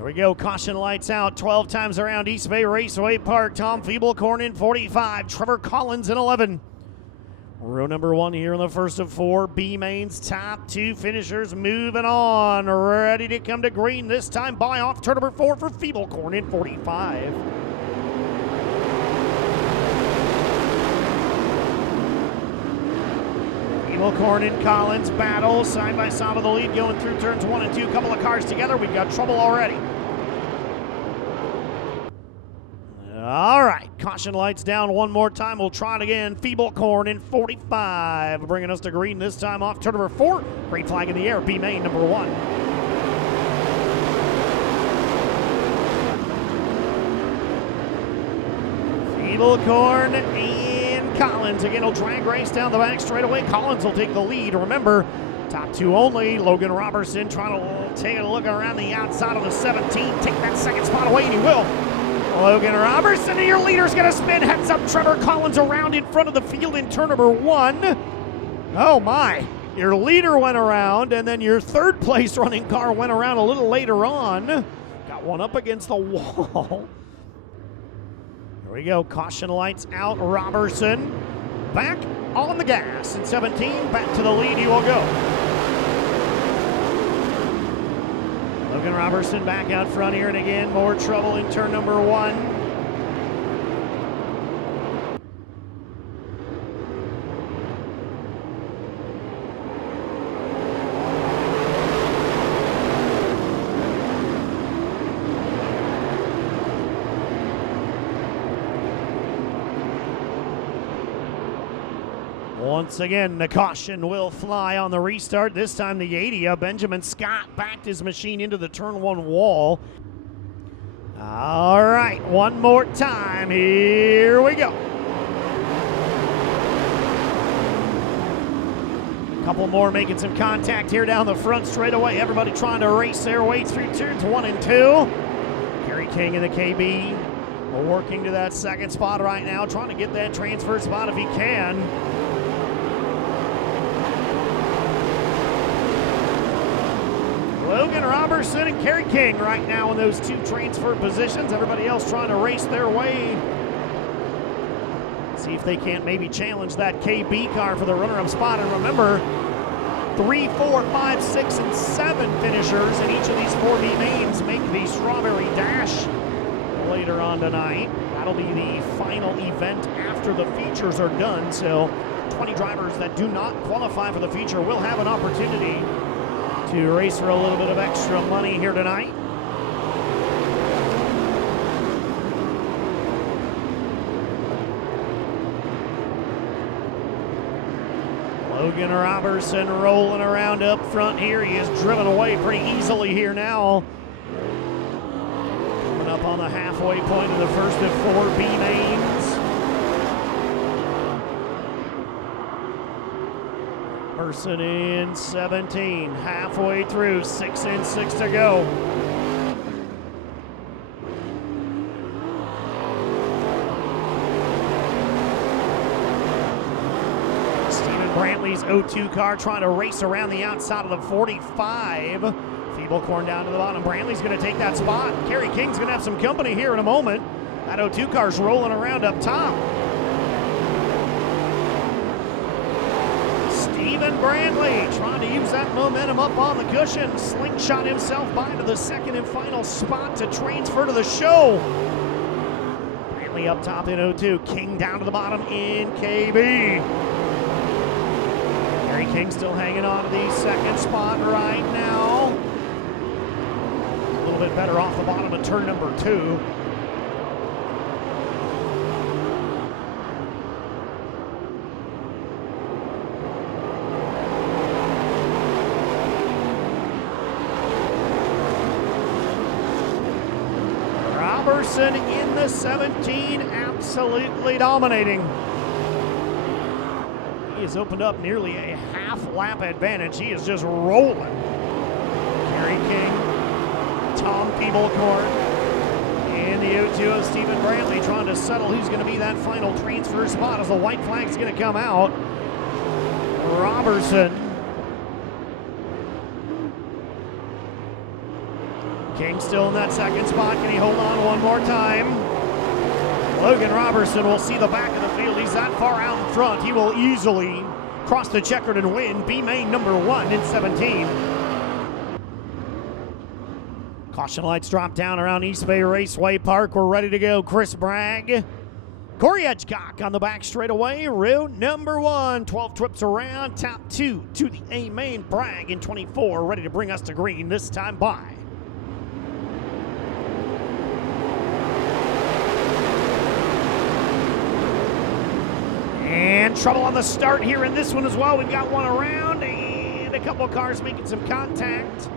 Here we go, caution lights out, 12 times around East Bay Raceway Park. Tom Feeblecorn in 45, Trevor Collins in 11. Row number 1 here in the first of 4. B-Main's top 2 finishers moving on. Ready to come to green, this time by off turn number 4 for Feeblecorn in 45. Feeblecorn and Collins battle side by side with the lead going through turns 1 and 2. Couple of cars together, we've got trouble already. All right, caution lights down one more time. We'll try it again. Feeblecorn in 45, bringing us to green this time off turn number 4. Green flag in the air, B-Main number 1. Feeblecorn and Collins. Again, will drag race down the back straightaway. Collins will take the lead. Remember, top 2 only. Logan Robertson trying to take a look around the outside of the 17. Take that second spot away, and he will. Logan Robertson, and your leader's going to spin. Heads up, Trevor Collins around in front of the field in turn number 1. Oh, my. Your leader went around, and then your third place running car went around a little later on. Got one up against the wall. Here we go. Caution lights out. Robertson back on the gas in 17. Back to the lead he will go. Logan Robertson back out front here, and again, more trouble in turn number 1. Once again, the caution will fly on the restart. This time the 80. Benjamin Scott backed his machine into the turn 1 wall. All right, one more time. Here we go. A couple more making some contact here down the front straightaway. Everybody trying to race their way through turns 1 and 2. Kerry King in the KB working to that second spot right now, trying to get that transfer spot if he can. Logan Robertson and Kerry King right now in those 2 transfer positions. Everybody else trying to race their way. See if they can't maybe challenge that KB car for the runner-up spot. And remember, 3, 4, 5, 6, and 7 finishers in each of these 4 B-Mains make the Strawberry Dash later on tonight. That'll be the final event after the features are done. So 20 drivers that do not qualify for the feature will have an opportunity to race for a little bit of extra money here tonight. Logan Robertson rolling around up front here. He is driven away pretty easily here now. Coming up on the halfway point of the first of 4 B-Mains. Robertson in 17, halfway through, 6 and 6 to go. Stephen Brantley's 0-2 car trying to race around the outside of the 45. Feeblecorn down to the bottom. Brantley's going to take that spot. Kerry King's going to have some company here in a moment. That 0-2 car's rolling around up top. Stephen Brantley trying to use that momentum up on the cushion. Slingshot himself by to the second and final spot to transfer to the show. Brantley up top in 0-2. King down to the bottom in KB. Kerry King still hanging on to the second spot right now. A little bit better off the bottom of turn number 2. Robertson in the 17, absolutely dominating. He has opened up nearly a half-lap advantage. He is just rolling. Kerry King, Tom Feeblecorn, and the 0-2 of Stephen Brantley trying to settle who's going to be that final transfer spot as the white flag's going to come out. Robertson, King still in that second spot. Can he hold on one more time? Logan Robertson will see the back of the field. He's that far out in front. He will easily cross the checkered and win B-Main number 1 in 17. Caution lights drop down around East Bay Raceway Park. We're ready to go. Chris Bragg, Corey Hedgecock on the back straightaway. Route number 1. 12 trips around. Top 2 to the A-Main. Bragg in 24. Ready to bring us to green this time by. And trouble on the start here in this one as well. We've got one around and a couple of cars making some contact.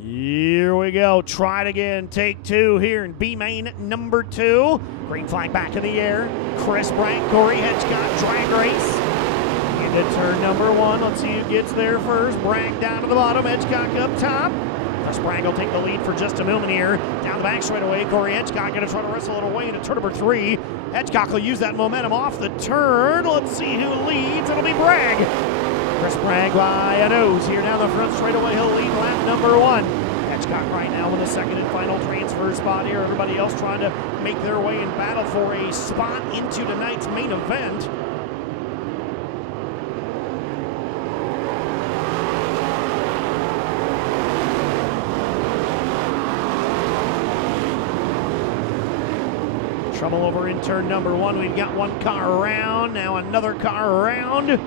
Here we go. Try it again. Take 2 here in B-Main number 2. Green flag back in the air. Chris Bragg, Corey Hedgecock, drag race. Into turn number 1. Let's see who gets there first. Bragg down to the bottom. Hedgecock up top. Chris Bragg will take the lead for just a moment here. Down the back straightaway. Corey Hedgecock going to try to wrestle it away into turn number 3. Hedgecock will use that momentum off the turn. Let's see who leads. It'll be Bragg. Chris Bragg by a nose here down the front straightaway. He'll lead lap number 1. Hedgecock right now in the second and final transfer spot here. Everybody else trying to make their way in battle for a spot into tonight's main event. Trouble over in turn number 1. We've got one car around, now another car around.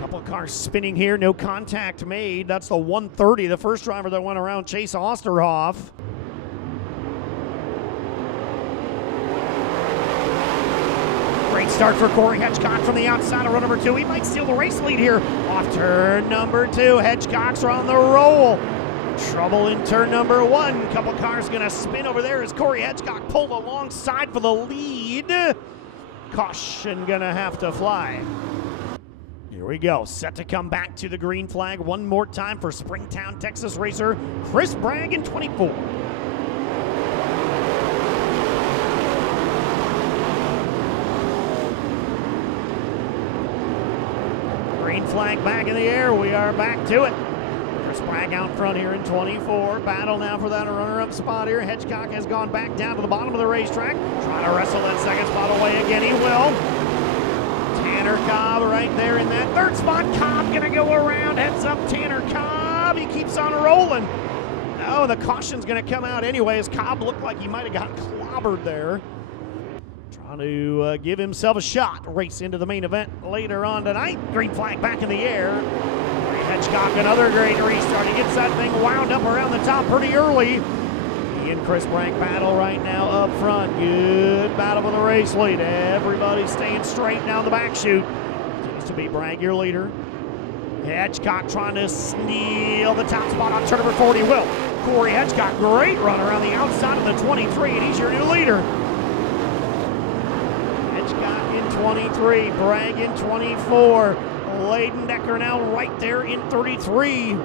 Couple of cars spinning here, no contact made. That's the 130, the first driver that went around, Chase Osterhoff. Great start for Corey Hedgecock from the outside of row number 2. He might steal the race lead here. Off turn number 2, Hedgecock's on the roll. Trouble in turn number 1. Couple cars gonna spin over there as Corey Hedgecock pulled alongside for the lead. Caution gonna have to fly. Here we go, set to come back to the green flag one more time for Springtown, Texas racer Chris Bragg in 24. Green flag back in the air, we are back to it. Chris Bragg out front here in 24. Battle now for that runner-up spot here. Hedgecock has gone back down to the bottom of the racetrack. Trying to wrestle that second spot away again, he will. Tanner Cobb right there in that third spot. Cobb gonna go around, heads up Tanner Cobb. He keeps on rolling. Oh, the caution's gonna come out anyway as Cobb looked like he might have gotten clobbered there. Trying to give himself a shot. Race into the main event later on tonight. Green flag back in the air. Hedgecock, another great restart. He gets that thing wound up around the top pretty early. He and Chris Bragg battle right now up front. Good battle for the race lead. Everybody staying straight down the back chute. Seems to be Bragg your leader. Hedgecock trying to steal the top spot on turn number 40. Will. Corey Hedgecock, great run around the outside of the 23, and he's your new leader. Hedgecock in 23, Bragg in 24. Leidendecker now right there in 33.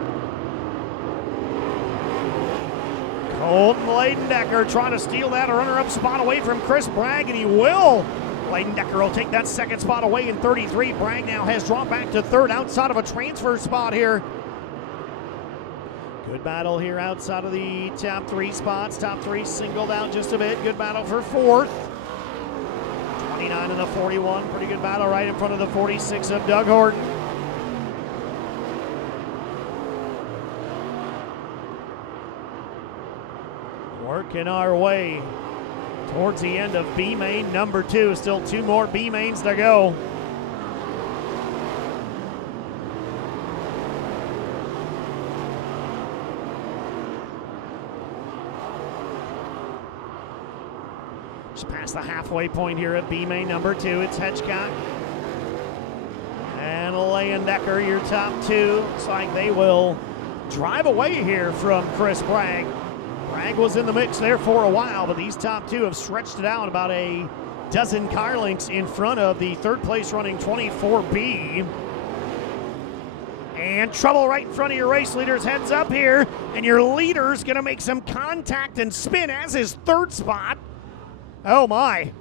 Colton Leidendecker trying to steal that runner-up spot away from Chris Bragg, and he will. Leidendecker will take that second spot away in 33. Bragg now has dropped back to third outside of a transfer spot here. Good battle here outside of the top 3 spots. Top 3 singled out just a bit. Good battle for fourth. 29 and the 41. Pretty good battle right in front of the 46 of Doug Horton. Working our way towards the end of B-Main number 2. Still 2 more B-Mains to go. Just past the halfway point here at B-Main number 2. It's Hedgecock and Leidendecker, your top 2. Looks like they will drive away here from Chris Bragg. Bragg was in the mix there for a while, but these top 2 have stretched it out about a dozen car lengths in front of the third place running 24B. And trouble right in front of your race leaders. Heads up here, and your leader's gonna make some contact and spin as his third spot. Oh my.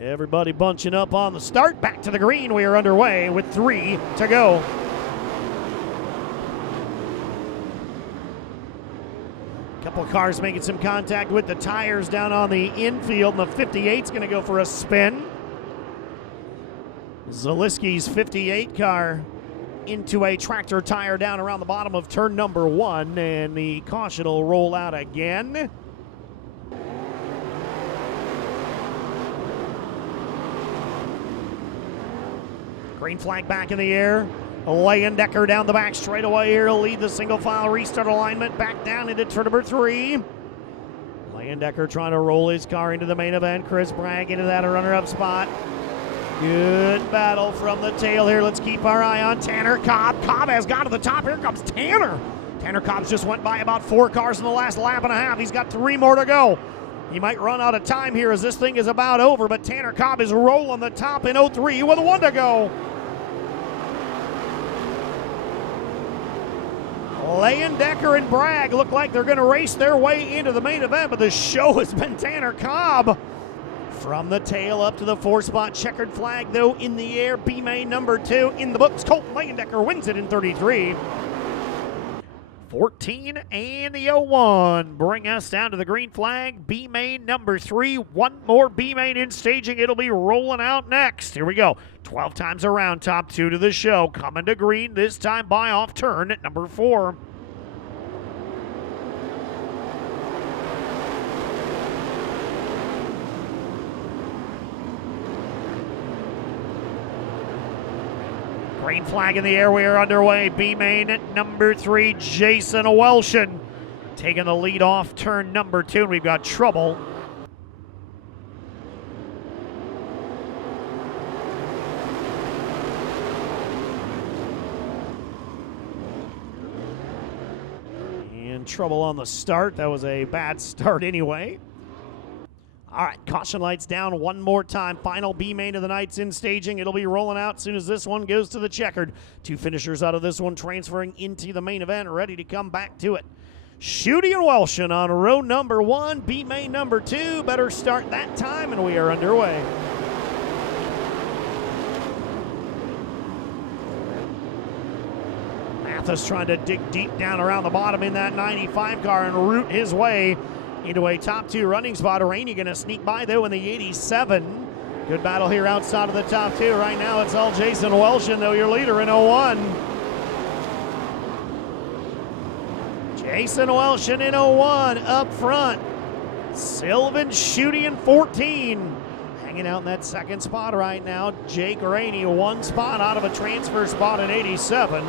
Everybody bunching up on the start. Back to the green. We are underway with 3 to go. Couple of cars making some contact with the tires down on the infield, and the 58's going to go for a spin. Zaliski's 58 car into a tractor tire down around the bottom of turn number 1, and the caution will roll out again. Green flag back in the air. Leyendecker down the back straightaway here. He'll lead the single file restart alignment back down into turn number 3. Leyendecker trying to roll his car into the main event. Chris Bragg into that runner-up spot. Good battle from the tail here. Let's keep our eye on Tanner Cobb. Cobb has got to the top. Here comes Tanner. Tanner Cobb's just went by about 4 cars in the last lap and a half. He's got 3 more to go. He might run out of time here as this thing is about over, but Tanner Cobb is rolling the top in 03 with 1 to go. Leyendecker and Bragg look like they're going to race their way into the main event, but the show has been Tanner Cobb. From the tail up to the 4-spot, checkered flag though in the air. B-main number 2 in the books. Colt Leyendecker wins it in 33. 14 and the 01 bring us down to the green flag. B-main number 3. 1 more B-main in staging. It'll be rolling out next. Here we go. 12 times around, top 2 to the show. Coming to green, this time by off turn at number 4. Green flag in the air, we are underway. B-main at number 3, Jason Welshon taking the lead off turn number 2, and we've got trouble. And trouble on the start. That was a bad start anyway. All right, caution lights down 1 more time. Final B-main of the night's in staging. It'll be rolling out as soon as this one goes to the checkered. 2 finishers out of this one transferring into the main event, ready to come back to it. Schutte and Welshon on row number 1, B-main number 2. Better start that time, and we are underway. Mathis trying to dig deep down around the bottom in that 95 car and root his way into a top 2 running spot. Rainey going to sneak by though in the 87. Good battle here outside of the top 2. Right now it's all Jason Welshon though, your leader in 01. Jason Welshon in 01 up front. Sylvan Schutte in 14. Hanging out in that 2nd spot right now. Jake Rainey 1 spot out of a transfer spot in 87.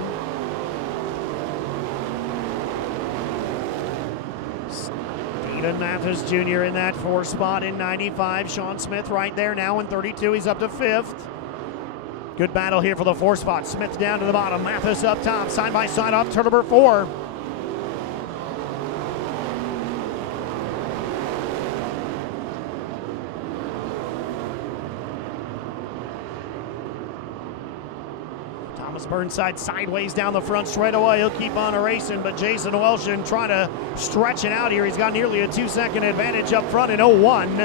Steven Mathis Jr. in that 4 spot in 95. Sean Smith right there now in 32. He's up to 5th. Good battle here for the 4 spot. Smith down to the bottom. Mathis up top. Side by side off turn number 4. Thomas Burnside sideways down the front straightaway. He'll keep on racing, but Jason Welshon trying to stretch it out here. He's got nearly a 2-second advantage up front in 01.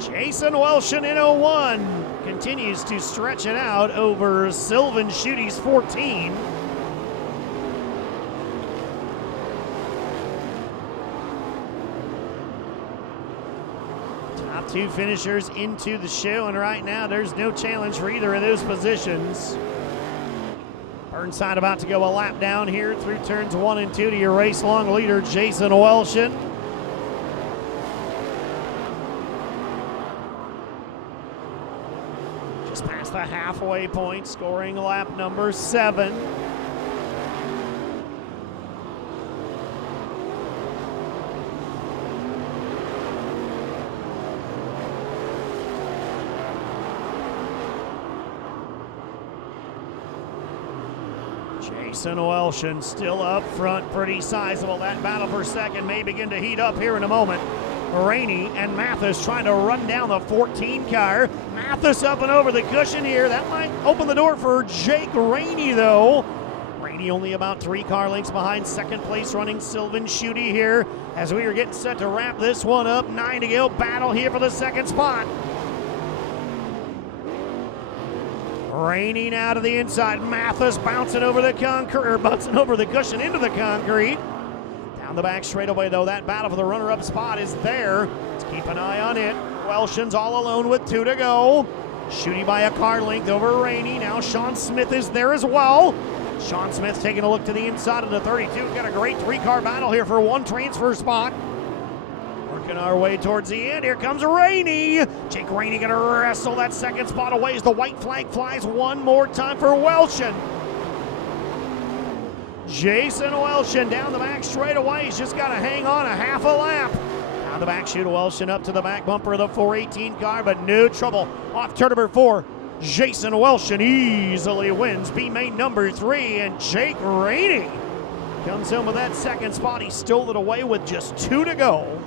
Jason Welshon in 01 continues to stretch it out over Sylvan Schutte's 14. Top 2 finishers into the show, and right now there's no challenge for either of those positions. Burnside about to go a lap down here through turns 1 and 2 to your race-long leader, Jason Welshon. Just past the halfway point, scoring lap number 7. Jason Welshon still up front, pretty sizable. That battle for second may begin to heat up here in a moment. Rainey and Mathis trying to run down the 14 car. Mathis up and over the cushion here. That might open the door for Jake Rainey, though. Rainey only about 3 car lengths behind second place running Sylvan Schutte here as we are getting set to wrap this one up. 9 to go. Battle here for the 2nd spot. Raining out of the inside. Mathis bouncing over the concrete, or bouncing over the cushion into the concrete. Down the back straightaway, though, that battle for the runner-up spot is there. Let's keep an eye on it. Welshin's all alone with 2 to go. Shooting by a car length over Rainey. Now Sean Smith is there as well. Sean Smith taking a look to the inside of the 32. Got a great 3-car battle here for 1 transfer spot. Working our way towards the end. Here comes Rainey. Jake Rainey going to wrestle that 2nd spot away as the white flag flies one more time for Welshin. Jason Welshin down the back straightaway. He's just got to hang on a half a lap. Down the back chute, Welshin up to the back bumper of the 418 car, but no trouble. Off turn number 4, Jason Welshin easily wins B-main number 3, and Jake Rainey comes home with that 2nd spot. He stole it away with just 2 to go.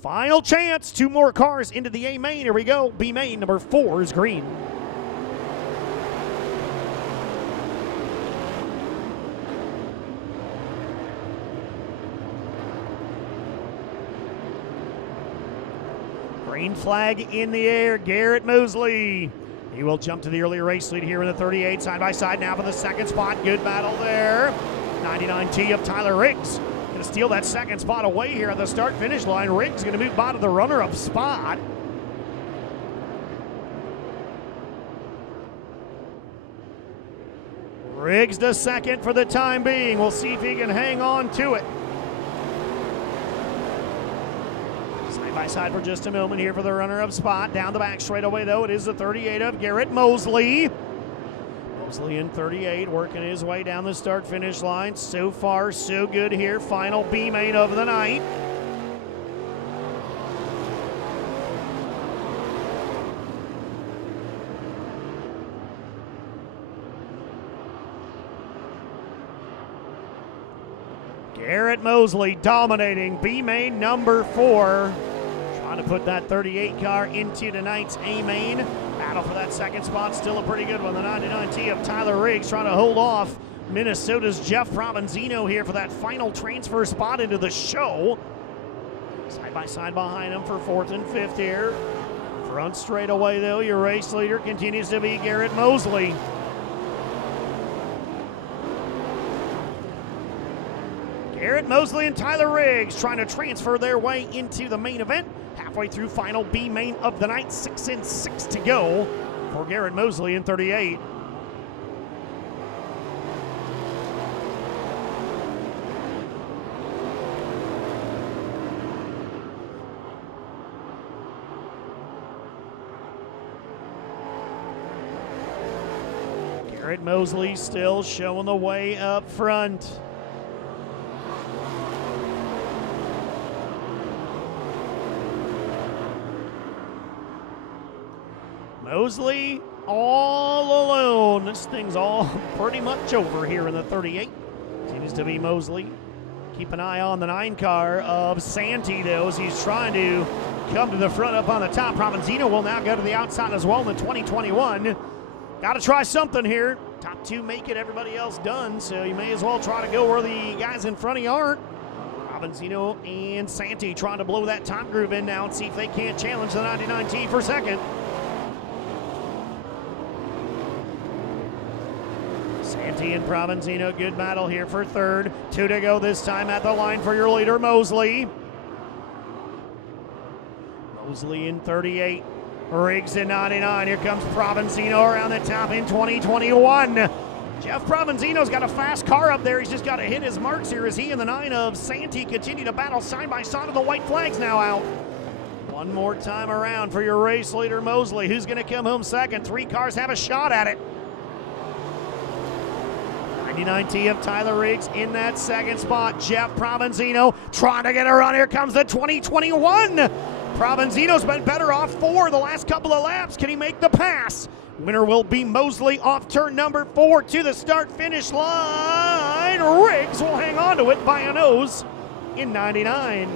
Final chance, 2 more cars into the A-main. Here we go. B-main number 4 is green. Green flag in the air, Garrett Mosley. He will jump to the early race lead here in the 38, side by side now for the 2nd spot. Good battle there. 99T of Tyler Riggs. Going to steal that 2nd spot away here at the start-finish line. Riggs going to move by to the runner-up spot. Riggs to 2nd for the time being. We'll see if he can hang on to it. Side by side for just a moment here for the runner-up spot. Down the back straightaway, though, it is the 38 of Garrett Mosley. Mosley in 38, working his way down the start-finish line. So far, so good here. Final B-main of the night. Garrett Mosley dominating B-main number 4. Trying to put that 38 car into tonight's A-main. Battle for that 2nd spot, still a pretty good one. The 99T of Tyler Riggs trying to hold off Minnesota's Jeff Provenzino here for that final transfer spot into the show. Side by side behind him for 4th and 5th here. Front straightaway, though, your race leader continues to be Garrett Mosley. Garrett Mosley and Tyler Riggs trying to transfer their way into the main event. Halfway through final B-main of the night, 6 and 6 to go for Garrett Mosley in 38. Garrett Mosley still showing the way up front. Mosley all alone. This thing's all pretty much over here in the 38. Seems to be Mosley. Keep an eye on the 9 car of Santee, though, as he's trying to come to the front up on the top. Provenzino will now go to the outside as well in the 2021. Got to try something here. Top 2 make it, everybody else done, so you may as well try to go where the guys in front of you aren't. Provenzino and Santee trying to blow that top groove in now and see if they can't challenge the 99T for 2nd. Santee and Provenzino, good battle here for 3rd. 2 to go this time at the line for your leader, Mosley. Mosley in 38. Riggs in 99. Here comes Provenzino around the top in 2021. Jeff Provenzino's got a fast car up there. He's just got to hit his marks here as he and the 9 of Santee continue to battle side by side with the white flags now out. One more time around for your race leader, Mosley. Who's going to come home 2nd? 3 cars have a shot at it. 99T of Tyler Riggs in that 2nd spot. Jeff Provenzino trying to get a run. Here comes the 2021. Provenzino's been better off for the last couple of laps. Can he make the pass? Winner will be Mosley off turn number 4 to the start-finish line. Riggs will hang on to it by a nose in 99.